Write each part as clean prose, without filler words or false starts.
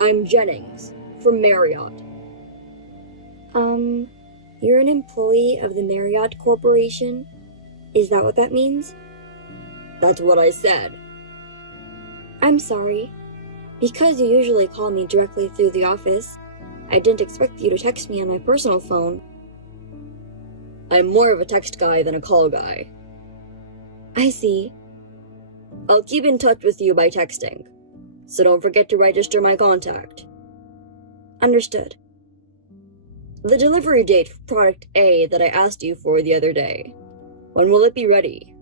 I'm Jennings, from Marriott. You're an employee of the Marriott Corporation? Is that what that means? That's what I said. I'm sorry. Because you usually call me directly through the office, I didn't expect you to text me on my personal phone. I'm more of a text guy than a call guy. I see. I'll keep in touch with you by texting, so don't forget to register my contact. Understood. The delivery date for product A that I asked you for the other day. When will it be ready?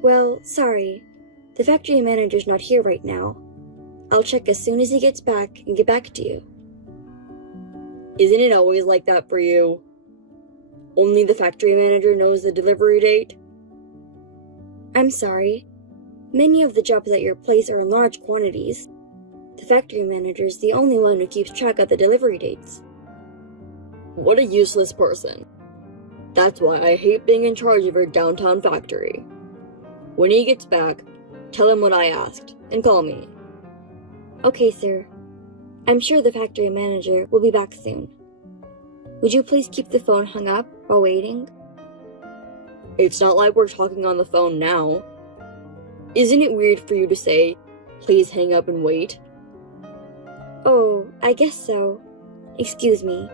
Well, sorry. The factory manager's not here right now. I'll check as soon as he gets back and get back to you. Isn't it always like that for you? Only the factory manager knows the delivery date? I'm sorry. Many of the jobs at your place are in large quantities. The factory manager's the only one who keeps track of the delivery dates. What a useless person. That's why I hate being in charge of your downtown factory. When he gets back, tell him what I asked, and call me. Okay, sir. I'm sure the factory manager will be back soon. Would you please keep the phone hung up while waiting? It's not like we're talking on the phone now. Isn't it weird for you to say, please hang up and wait? Oh, I guess so. Excuse me.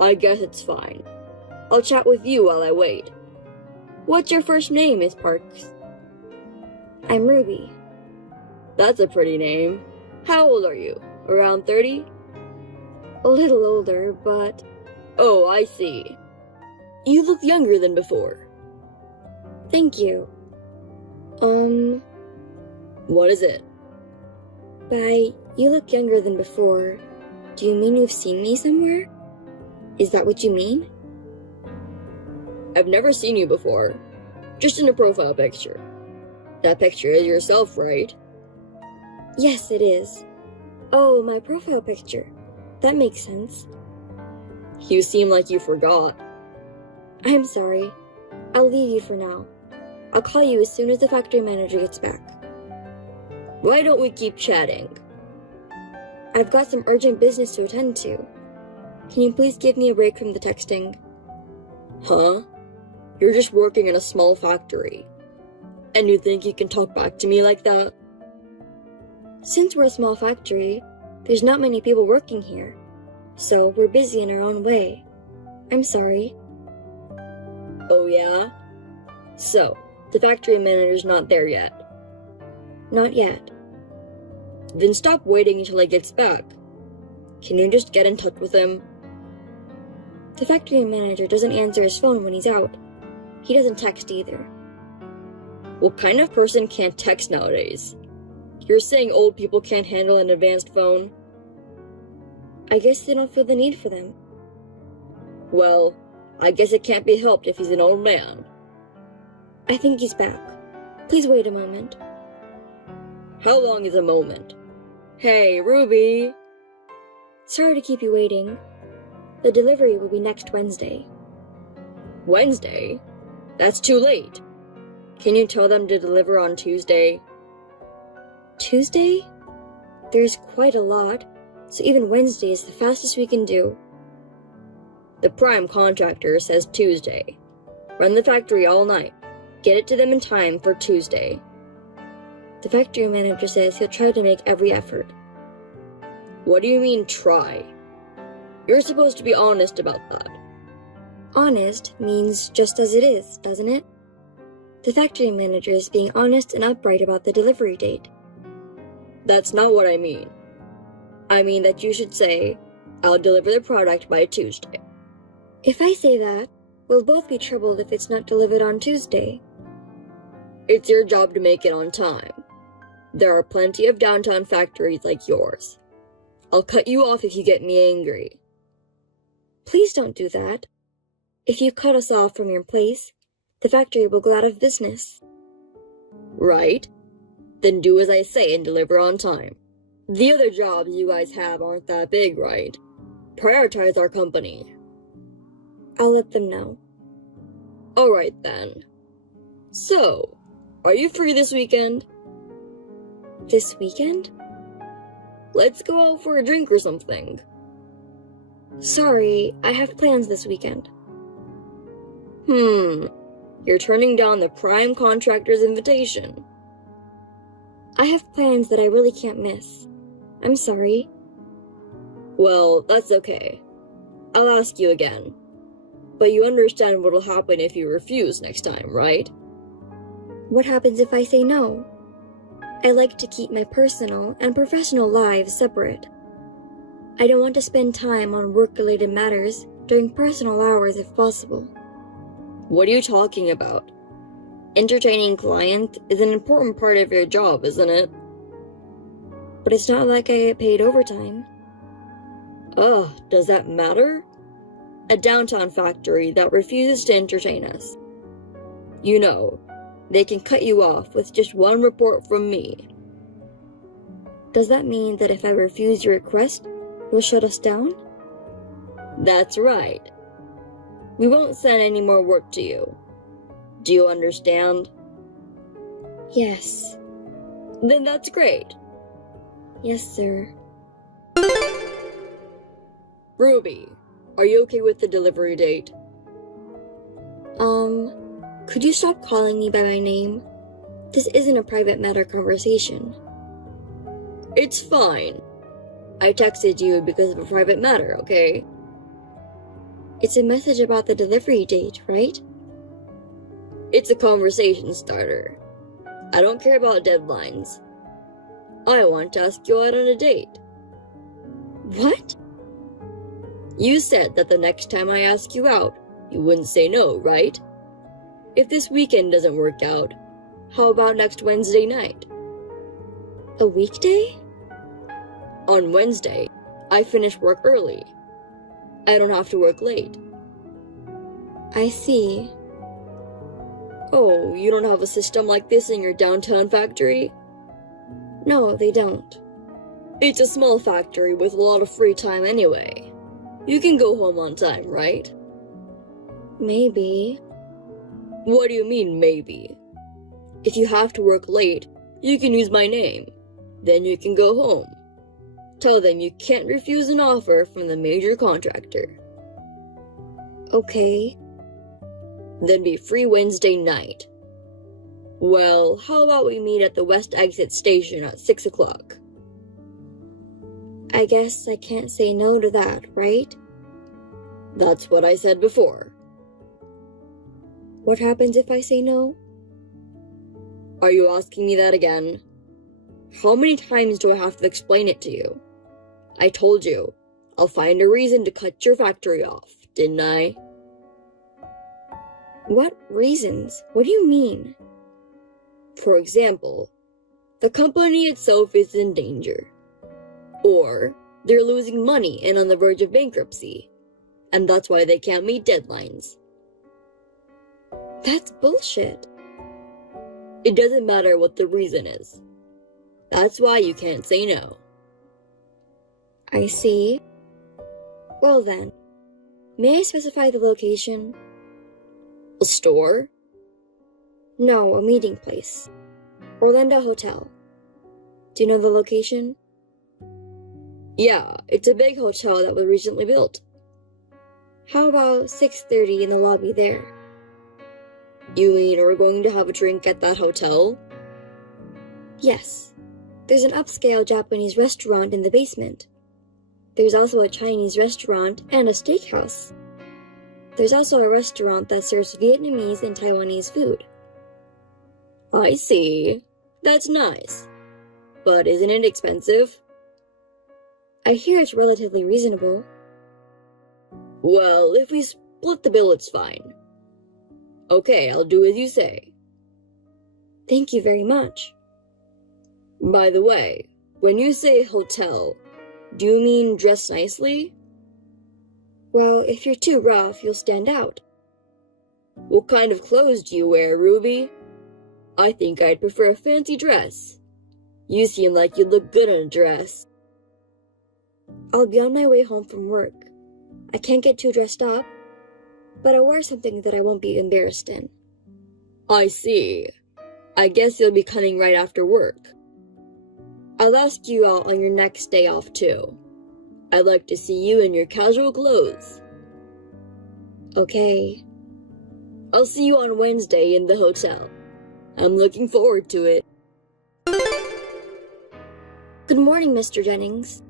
I guess it's fine. I'll chat with you while I wait. What's your first name, Miss Parks? I'm Ruby. That's a pretty name. How old are you? Around 30? A little older, but... Oh, I see. You look younger than before. Thank you. What is it? By you look younger than before, do you mean you've seen me somewhere? Is that what you mean? I've never seen you before. Just in a profile picture. That picture is yourself, right? Yes, it is. Oh, my profile picture. That makes sense. You seem like you forgot. I'm sorry. I'll leave you for now. I'll call you as soon as the factory manager gets back. Why don't we keep chatting? I've got some urgent business to attend to. Can you please give me a break from the texting? Huh? You're just working in a small factory. And you think you can talk back to me like that? Since we're a small factory, there's not many people working here. So we're busy in our own way. I'm sorry. Oh yeah? So, the factory manager's not there yet? Not yet. Then stop waiting until he gets back. Can you just get in touch with him? The factory manager doesn't answer his phone when he's out. He doesn't text either. What kind of person can't text nowadays? You're saying old people can't handle an advanced phone? I guess they don't feel the need for them. Well, I guess it can't be helped if he's an old man. I think he's back. Please wait a moment. How long is a moment? Hey, Ruby! Sorry to keep you waiting. The delivery will be next Wednesday. Wednesday? That's too late. Can you tell them to deliver on Tuesday? Tuesday? There's quite a lot, so even Wednesday is the fastest we can do. The prime contractor says Tuesday. Run the factory all night. Get it to them in time for Tuesday. The factory manager says he'll try to make every effort. What do you mean, try? You're supposed to be honest about that. Honest means just as it is, doesn't it? The factory manager is being honest and upright about the delivery date. That's not what I mean. I mean that you should say, I'll deliver the product by Tuesday. If I say that, we'll both be troubled if it's not delivered on Tuesday. It's your job to make it on time. There are plenty of downtown factories like yours. I'll cut you off if you get me angry. Please don't do that. If you cut us off from your place, the factory will go out of business. Right? Then do as I say and deliver on time. The other jobs you guys have aren't that big, right? Prioritize our company. I'll let them know. Alright then. So, are you free this weekend? This weekend? Let's go out for a drink or something. Sorry, I have plans this weekend. You're turning down the prime contractor's invitation. I have plans that I really can't miss. I'm sorry. Well, that's okay. I'll ask you again. But you understand what'll happen if you refuse next time, right? What happens if I say no? I like to keep my personal and professional lives separate. I don't want to spend time on work-related matters during personal hours if possible. What are you talking about? Entertaining clients is an important part of your job, isn't it? But it's not like I get paid overtime. Ugh, does that matter? A downtown factory that refuses to entertain us. You know, they can cut you off with just one report from me. Does that mean that if I refuse your request, you'll shut us down? That's right. We won't send any more work to you. Do you understand? Yes. Then that's great. Yes, sir. Ruby, are you okay with the delivery date? Could you stop calling me by my name? This isn't a private matter conversation. It's fine. I texted you because of a private matter, okay? It's a message about the delivery date, right? It's a conversation starter. I don't care about deadlines. I want to ask you out on a date. What? You said that the next time I ask you out, you wouldn't say no, right? If this weekend doesn't work out, how about next Wednesday night? A weekday? On Wednesday, I finish work early. I don't have to work late. I see. Oh, you don't have a system like this in your downtown factory? No, they don't. It's a small factory with a lot of free time anyway. You can go home on time, right? Maybe. What do you mean, maybe? If you have to work late, you can use my name. Then you can go home. Tell them you can't refuse an offer from the major contractor. Okay. Then be free Wednesday night. Well, how about we meet at the West Exit Station at 6 o'clock? I guess I can't say no to that, right? That's what I said before. What happens if I say no? Are you asking me that again? How many times do I have to explain it to you? I told you, I'll find a reason to cut your factory off, didn't I? What reasons? What do you mean? For example, the company itself is in danger. Or they're losing money and on the verge of bankruptcy, and that's why they can't meet deadlines. That's bullshit. It doesn't matter what the reason is. That's why you can't say no. I see. Well then, may I specify the location? A store? No, a meeting place. Orlando Hotel. Do you know the location? Yeah, it's a big hotel that was recently built. How about 6:30 in the lobby there? You mean we're going to have a drink at that hotel? Yes. There's an upscale Japanese restaurant in the basement. There's also a Chinese restaurant and a steakhouse. There's also a restaurant that serves Vietnamese and Taiwanese food. I see. That's nice. But isn't it expensive? I hear it's relatively reasonable. Well, if we split the bill, it's fine. Okay, I'll do as you say. Thank you very much. By the way, when you say hotel, do you mean dress nicely? Well, if you're too rough, you'll stand out. What kind of clothes do you wear, Ruby? I think I'd prefer a fancy dress. You seem like you'd look good in a dress. I'll be on my way home from work. I can't get too dressed up, but I'll wear something that I won't be embarrassed in. I see. I guess you'll be coming right after work. I'll ask you out on your next day off too. I'd like to see you in your casual clothes. Okay. I'll see you on Wednesday in the hotel. I'm looking forward to it. Good morning, Mr. Jennings.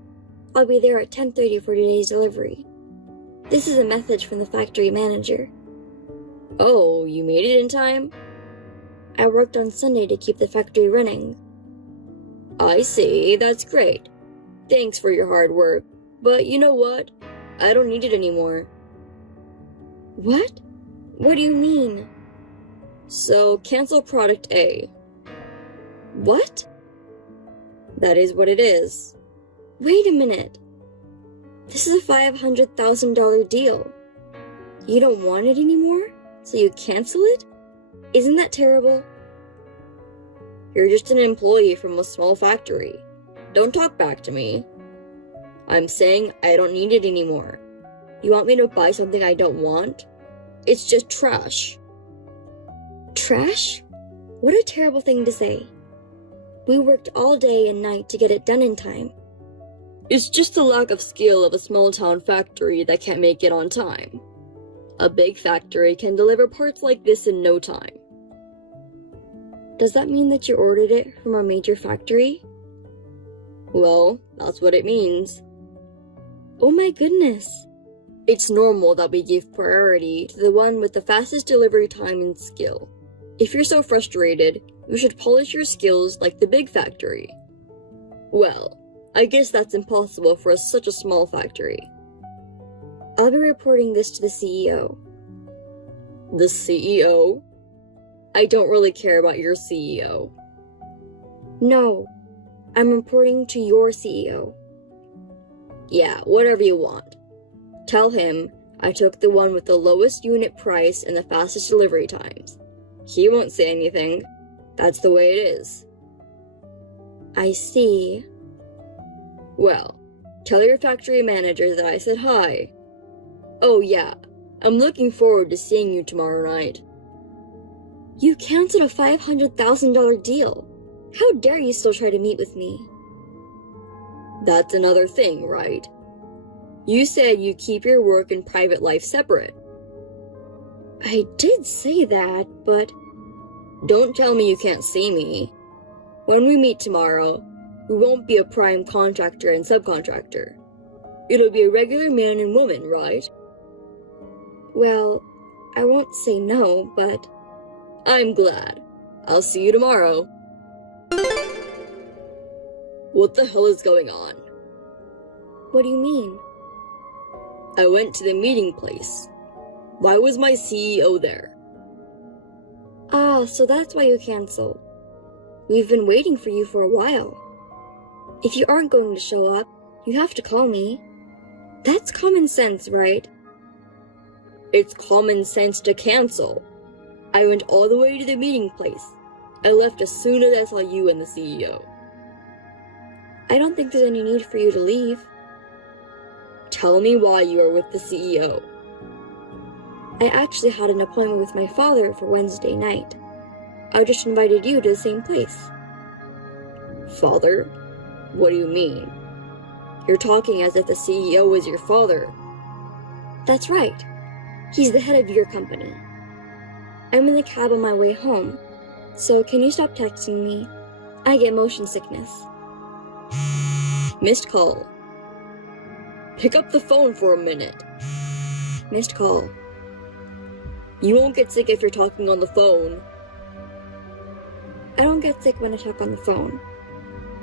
I'll be there at 10:30 for today's delivery. This is a message from the factory manager. Oh, you made it in time? I worked on Sunday to keep the factory running. I see, that's great. Thanks for your hard work. But you know what? I don't need it anymore. What? What do you mean? So, cancel product A. What? That is what it is. Wait a minute. This is a $500,000 deal. You don't want it anymore? So you cancel it? Isn't that terrible? You're just an employee from a small factory. Don't talk back to me. I'm saying I don't need it anymore. You want me to buy something I don't want? It's just trash. Trash? What a terrible thing to say. We worked all day and night to get it done in time. It's just the lack of skill of a small-town factory that can't make it on time. A big factory can deliver parts like this in no time. Does that mean that you ordered it from a major factory? Well, that's what it means. Oh my goodness. It's normal that we give priority to the one with the fastest delivery time and skill. If you're so frustrated, you should polish your skills like the big factory. Well, I guess that's impossible for such a small factory. I'll be reporting this to the CEO. The CEO? I don't really care about your CEO. No, I'm reporting to your CEO. Yeah, whatever you want. Tell him I took the one with the lowest unit price and the fastest delivery times. He won't say anything. That's the way it is. I see. Well, tell your factory manager that I said hi. Oh yeah, I'm looking forward to seeing you tomorrow night. You canceled a $500,000 deal. How dare you still try to meet with me? That's another thing, right? You said you keep your work and private life separate. I did say that, but... Don't tell me you can't see me. When we meet tomorrow, we won't be a prime contractor and subcontractor. It'll be a regular man and woman, right? Well, I won't say no, but... I'm glad. I'll see you tomorrow. What the hell is going on? What do you mean? I went to the meeting place. Why was my CEO there? Ah, so that's why you canceled. We've been waiting for you for a while. If you aren't going to show up, you have to call me. That's common sense, right? It's common sense to cancel. I went all the way to the meeting place. I left as soon as I saw you and the CEO. I don't think there's any need for you to leave. Tell me why you are with the CEO. I actually had an appointment with my father for Wednesday night. I just invited you to the same place. Father? What do you mean? You're talking as if the CEO is your father. That's right. He's the head of your company. I'm in the cab on my way home, so can you stop texting me? I get motion sickness. Missed call. Pick up the phone for a minute. Missed call. You won't get sick if you're talking on the phone. I don't get sick when I talk on the phone,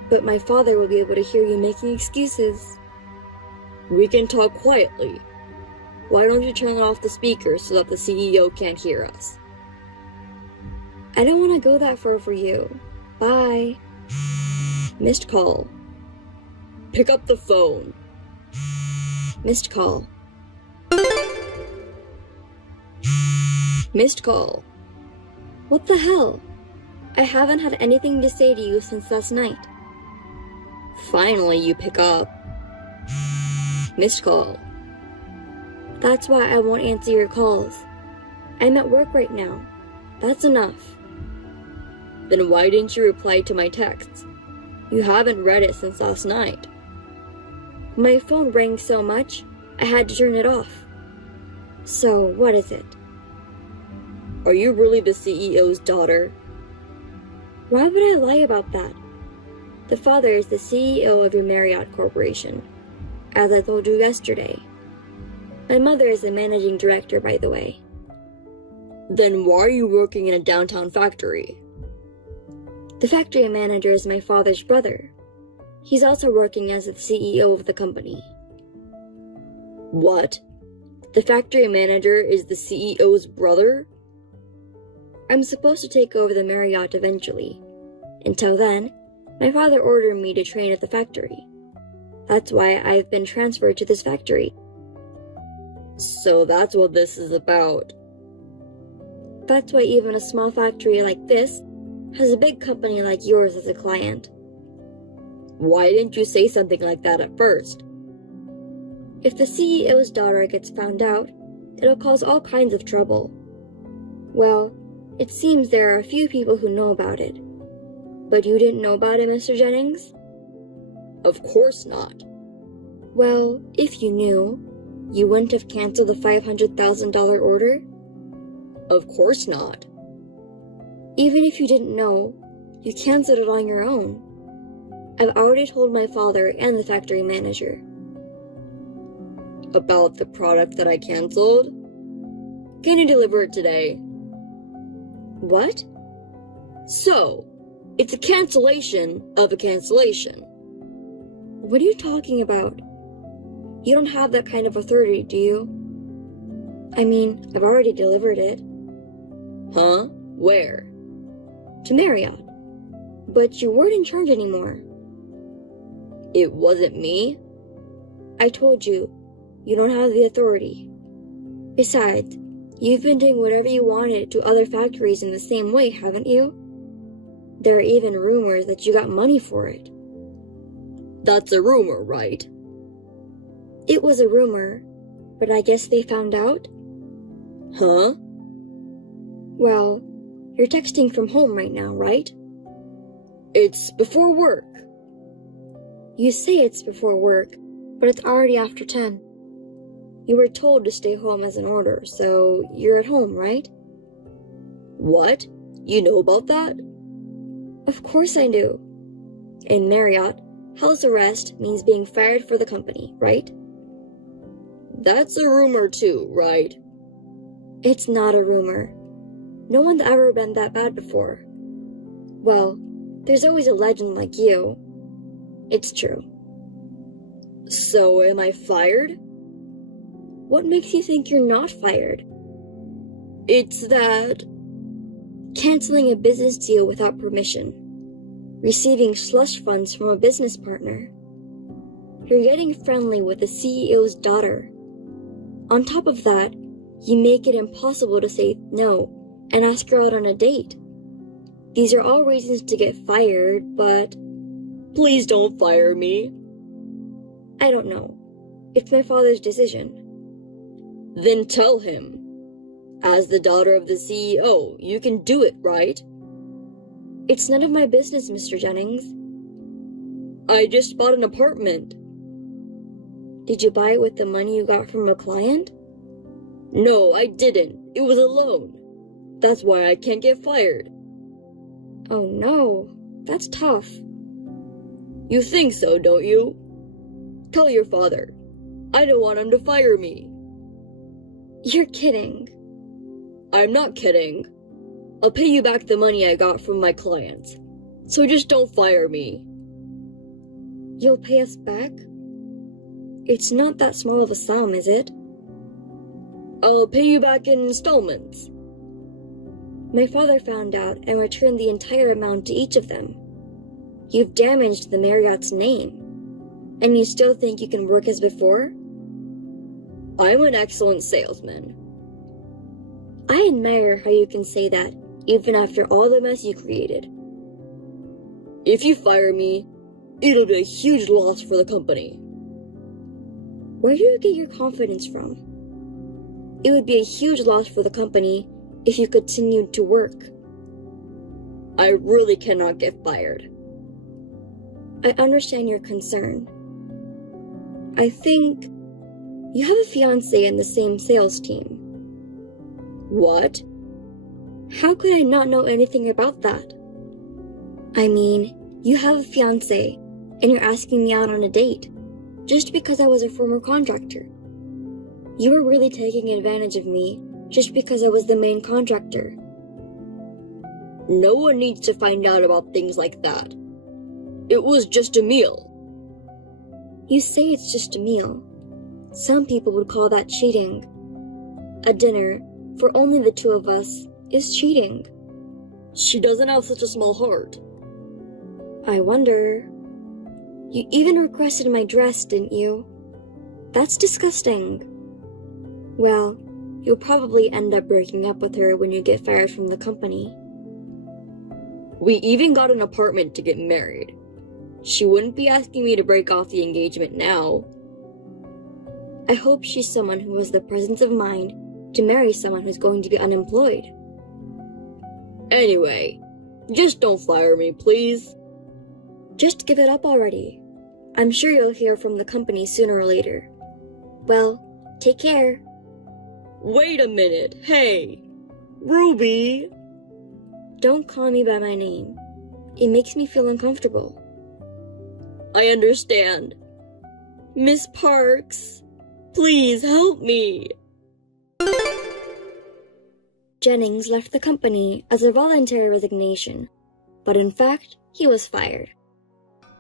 but my father will be able to hear you making excuses. We can talk quietly. Why don't you turn off the speaker so that the CEO can't hear us? I don't want to go that far for you. Bye. Missed call. Pick up the phone. Missed call. Missed call. What the hell? I haven't had anything to say to you since last night. Finally, you pick up. Missed call. That's why I won't answer your calls. I'm at work right now. That's enough. Then why didn't you reply to my texts? You haven't read it since last night. My phone rang so much, I had to turn it off. So, what is it? Are you really the CEO's daughter? Why would I lie about that? The father is the CEO of your Marriott Corporation, as I told you yesterday. My mother is the managing director, by the way. Then why are you working in a downtown factory? The factory manager is my father's brother. He's also working as the CEO of the company. What? The factory manager is the CEO's brother? I'm supposed to take over the Marriott eventually. Until then, my father ordered me to train at the factory. That's why I've been transferred to this factory. So that's what this is about. That's why even a small factory like this has a big company like yours as a client. Why didn't you say something like that at first? If the CEO's daughter gets found out, it'll cause all kinds of trouble. Well, it seems there are a few people who know about it. But you didn't know about it, Mr. Jennings? Of course not. Well, if you knew, you wouldn't have canceled the $500,000 order? Of course not. Even if you didn't know, you canceled it on your own. I've already told my father and the factory manager. About the product that I canceled? Can you deliver it today? What? So, it's a cancellation of a cancellation. What are you talking about? You don't have that kind of authority, do you? I mean, I've already delivered it. Huh? Where? To Marriott. But you weren't in charge anymore. It wasn't me? I told you, you don't have the authority. Besides, you've been doing whatever you wanted to other factories in the same way, haven't you? There are even rumors that you got money for it. That's a rumor, right? It was a rumor, but I guess they found out? Huh? Well, you're texting from home right now, right? It's before work. You say it's before work, but it's already after 10. You were told to stay home as an order, so you're at home, right? What? You know about that? Of course I do. In Marriott, house arrest means being fired for the company, right? That's a rumor too, right? It's not a rumor. No one's ever been that bad before. Well, there's always a legend like you. It's true. So am I fired? What makes you think you're not fired? It's that... Canceling a business deal without permission. Receiving slush funds from a business partner. You're getting friendly with the CEO's daughter. On top of that, you make it impossible to say no and ask her out on a date. These are all reasons to get fired, but... Please don't fire me. I don't know. It's my father's decision. Then tell him. As the daughter of the CEO, you can do it, right? It's none of my business, Mr. Jennings. I just bought an apartment. Did you buy it with the money you got from a client? No, I didn't. It was a loan. That's why I can't get fired. Oh no, that's tough. You think so, don't you? Tell your father. I don't want him to fire me. You're kidding. I'm not kidding. I'll pay you back the money I got from my clients. So just don't fire me. You'll pay us back? It's not that small of a sum, is it? I'll pay you back in installments. My father found out and returned the entire amount to each of them. You've damaged the Marriott's name. And you still think you can work as before? I'm an excellent salesman. I admire how you can say that, even after all the mess you created. If you fire me, it'll be a huge loss for the company. Where do you get your confidence from? It would be a huge loss for the company if you continued to work. I really cannot get fired. I understand your concern. I think you have a fiancé in the same sales team. What? How could I not know anything about that? I mean, you have a fiancé, and you're asking me out on a date, just because I was a former contractor. You were really taking advantage of me, just because I was the main contractor. No one needs to find out about things like that. It was just a meal. You say it's just a meal. Some people would call that cheating. A dinner, for only the two of us, is cheating. She doesn't have such a small heart. I wonder. You even requested my dress, didn't you? That's disgusting. Well, you'll probably end up breaking up with her when you get fired from the company. We even got an apartment to get married. She wouldn't be asking me to break off the engagement now. I hope she's someone who has the presence of mind to marry someone who's going to be unemployed. Anyway, just don't fire me, please. Just give it up already. I'm sure you'll hear from the company sooner or later. Well, take care. Wait a minute, hey! Ruby! Don't call me by my name. It makes me feel uncomfortable. I understand. Miss Parks, please help me. Jennings left the company as a voluntary resignation, but in fact, he was fired.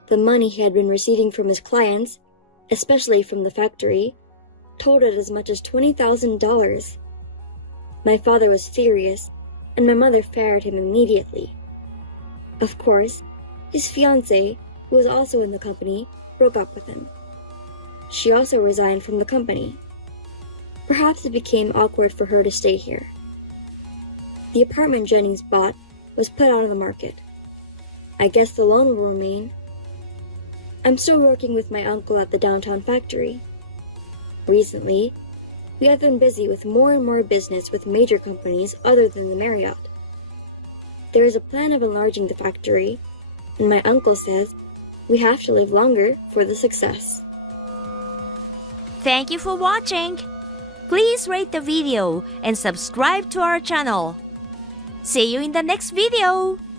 The money he had been receiving from his clients, especially from the factory, totaled as much as $20,000. My father was furious, and my mother fired him immediately. Of course, his fiancée, who was also in the company, broke up with him. She also resigned from the company. Perhaps it became awkward for her to stay here. The apartment Jennings bought was put out on the market. I guess the loan will remain. I'm still working with my uncle at the downtown factory. Recently, we have been busy with more and more business with major companies other than the Marriott. There is a plan of enlarging the factory, and my uncle says we have to live longer for the success. Thank you for watching. Please rate the video and subscribe to our channel. See you in the next video.